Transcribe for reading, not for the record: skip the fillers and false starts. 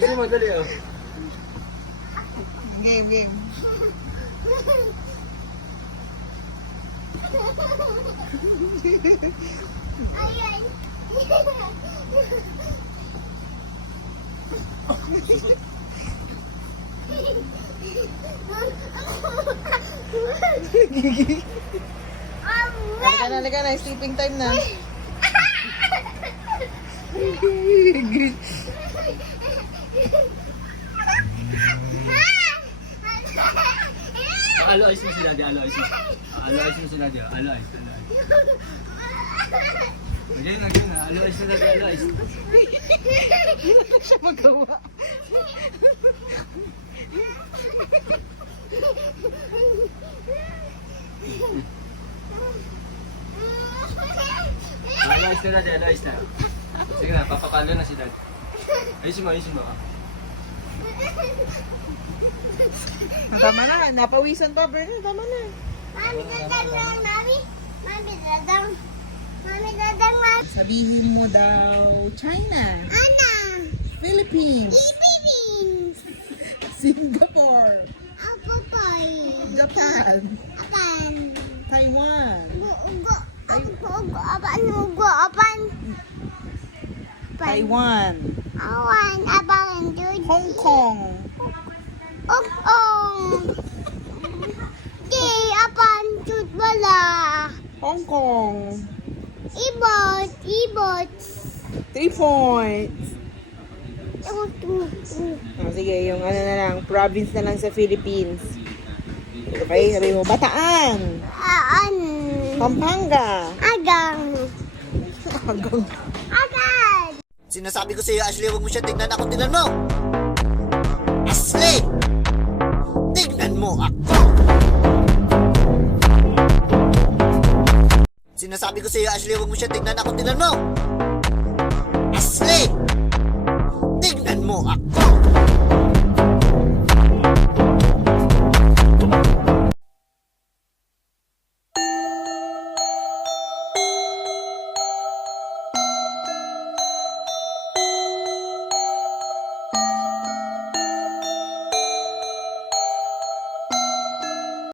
Ayusin mo, dali oh. Game. Ayan. Halika na, sleeping time na. Alo-ayos mo si daddy, alo-ayos mo. Alo-ayos mo si daddy, alo-ayos. Again, alo-ayos mo daddy, alo-ayos. Hindi na siya magawa. Alo-ayos na daddy, alo-ayos na. Sige na, papapalo na si daddy. Ayusin mo. Tama na, napawisan pa, Bernard. Tama na. Mami, dadang lang, Mami. Mami, dadang. Mami, dadang lang. Sabihin mo daw, China, Ana. Philippines, Philippines. Singapore, Apopoy. Japan, Apan. Taiwan, Ugo. Ugo. Apan. Taiwan, Awan. Apan. Dude. Hong Kong, Ong. Di. Apan. Dude. Wala. Hong Kong, Ibot. 3 points. Sige, yung ano na lang, province na lang sa Philippines. Okay, sabi mo, Bataan, Aan. Pampanga, Agang. Agong. Agad. Sinasabi ko sa iyo, Ashley, huwag mo siya tignan ako. Tignan mo! Ashley! Tignan mo ako! Sinasabi ko sa iyo, Ashley, huwag mo siya tignan ako. Tignan mo! Ashley! Tignan mo ako!